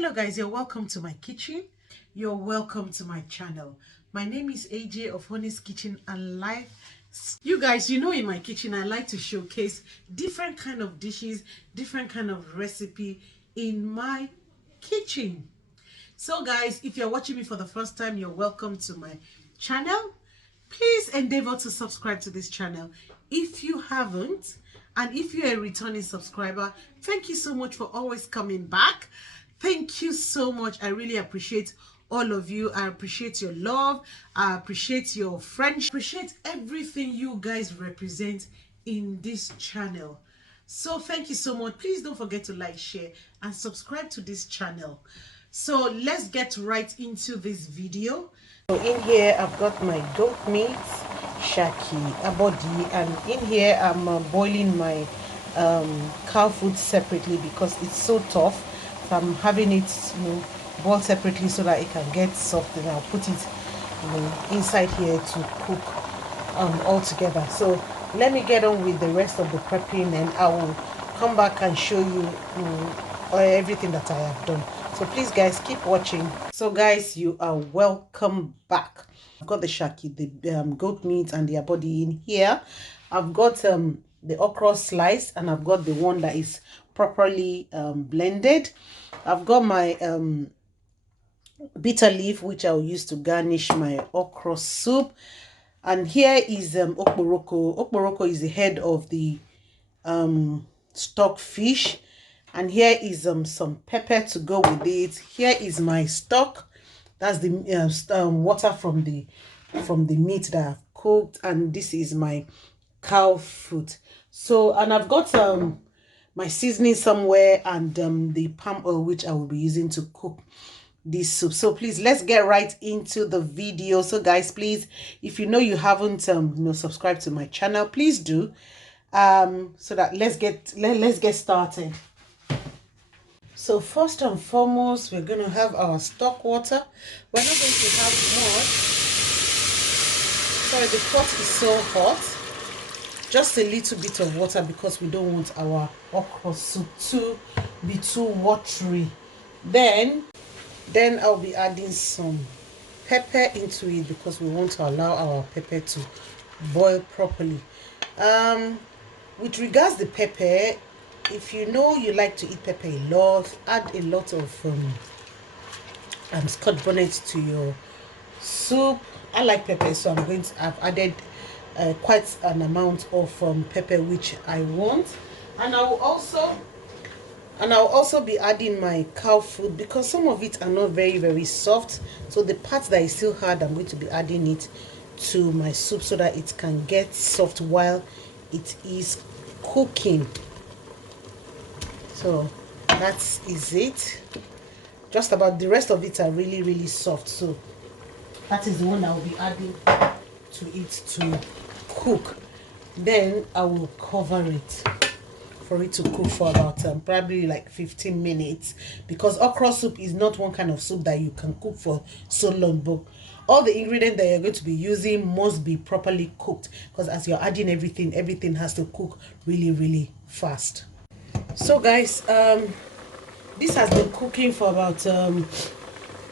Hello guys, you're welcome to my kitchen. You're welcome to my channel. My name is AJ of Honey's Kitchen and Life. You guys, you know in my kitchen I like to showcase different kind of dishes, different kind of recipe in my kitchen. So guys, if you're watching me for the first time, you're welcome to my channel. Please endeavor to subscribe to this channel if you haven't, and if you're a returning subscriber, thank you so much for always coming back. Thank you so much. I really appreciate all of you. I appreciate your love. I appreciate your friendship. I appreciate everything you guys represent in this channel. So thank you so much. Please don't forget to like, share, and subscribe to this channel. So let's get right into this video. So in here I've got my goat meat, shaki, abodi, and in here I'm boiling my cow food separately because it's so tough. So I'm having it, boiled separately so that it can get soft, and I'll put it, inside here to cook all together. So let me get on with the rest of the prepping, and I will come back and show you everything that I have done. So please guys, keep watching. So guys, you are welcome back. I've got the shaki, the goat meat, and the abodi in here. I've got the okra slice, and I've got the one that is properly blended. I've got my bitter leaf, which I'll use to garnish my okra soup. And here is okporoko. Okporoko is the head of the stock fish. And here is some pepper to go with it. Here is my stock. That's the water from the meat that I've cooked. And this is my cow foot. So, and I've got my seasoning somewhere, and the palm oil, which I will be using to cook this soup. So please, let's get right into the video. So guys, please, if you know you haven't subscribed to my channel, please do, so that let's get started. So first and foremost, we're going to have our stock water. We're not going to have much. Sorry, the pot is so hot. Just a little bit of water because we don't want our okra soup to be too watery. Then I'll be adding some pepper into it because we want to allow our pepper to boil properly. With regards to the pepper, if you know you like to eat pepper a lot, add a lot of scotch bonnet to your soup. I like pepper, so I've added quite an amount of pepper which I want, and I'll also be adding my cow food because some of it are not very soft. So the part that is still hard, I'm going to be adding it to my soup so that it can get soft while it is cooking. So that is it. Just about the rest of it are really soft. So that is the one I will be adding to it to cook. Then I will cover it for it to cook for about probably like 15 minutes, because okra soup is not one kind of soup that you can cook for so long, but all the ingredients that you're going to be using must be properly cooked, because as you're adding everything has to cook really fast. So guys, this has been cooking for about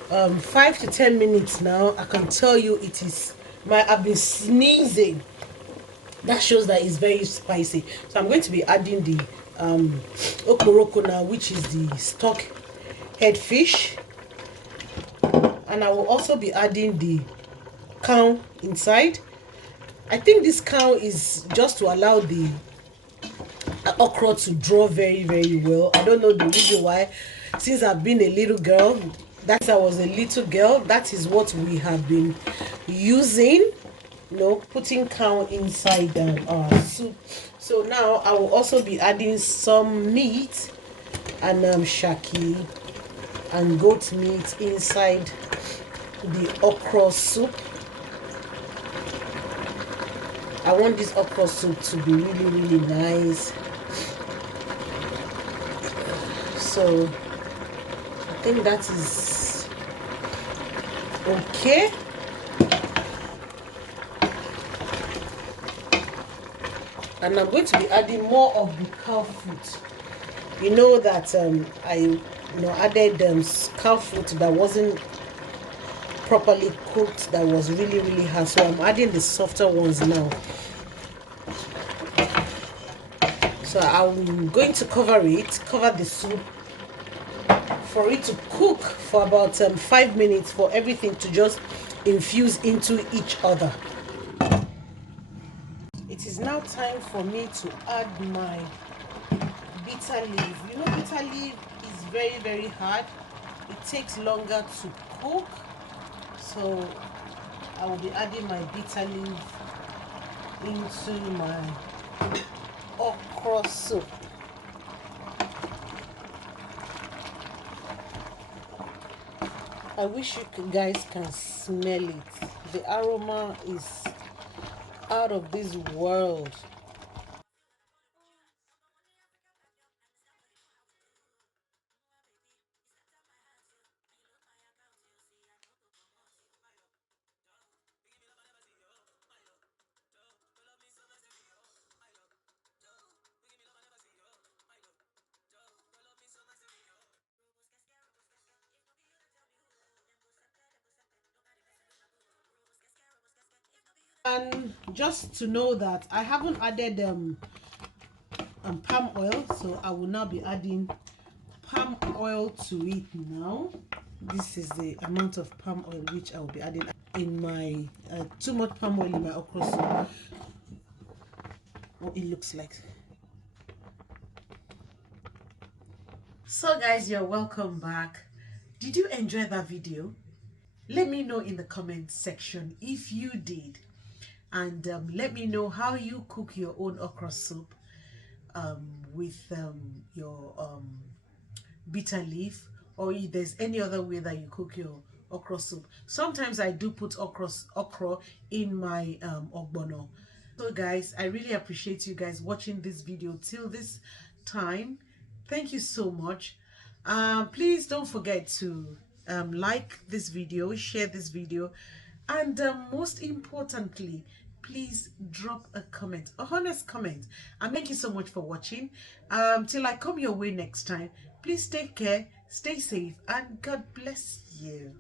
5 to 10 minutes now. I can tell you it is I've been sneezing. That shows that it's very spicy. So I'm going to be adding the okporoko now, which is the stock head fish, and I will also be adding the cow inside. I think this cow is just to allow the okra to draw very well. I don't know the reason why. Since I've been a little girl, that is what we have been using, putting cow inside our soup. So now I will also be adding some meat and shaki and goat meat inside the okra soup. I want this okra soup to be really nice. So I think that is okay. And I'm going to be adding more of the cow foot. You know that I added cow foot that wasn't properly cooked, that was really hard. So I'm adding the softer ones now. So I'm going to cover the soup for it to cook for about 5 minutes, for everything to just infuse into each other. It is now time for me to add my bitter leaf. Bitter leaf is very hard. It takes longer to cook. So I will be adding my bitter leaf into my okra soup. I wish you guys can smell it. The aroma is out of this world. And just to know that I haven't added palm oil, so I will now be adding palm oil to it now. This is the amount of palm oil which I will be adding in my too much palm oil in my okra soup. What it looks like. So guys, you're welcome back. Did you enjoy that video? Let me know in the comment section if you did, and let me know how you cook your own okra soup with your bitter leaf, or if there's any other way that you cook your okra soup. Sometimes I do put okra in my ogbono. So guys, I really appreciate you guys watching this video till this time. Thank you so much. Please don't forget to like this video, share this video, and most importantly, please drop a comment, a honest comment. And thank you so much for watching. Till I come your way next time, please take care, stay safe, and God bless you.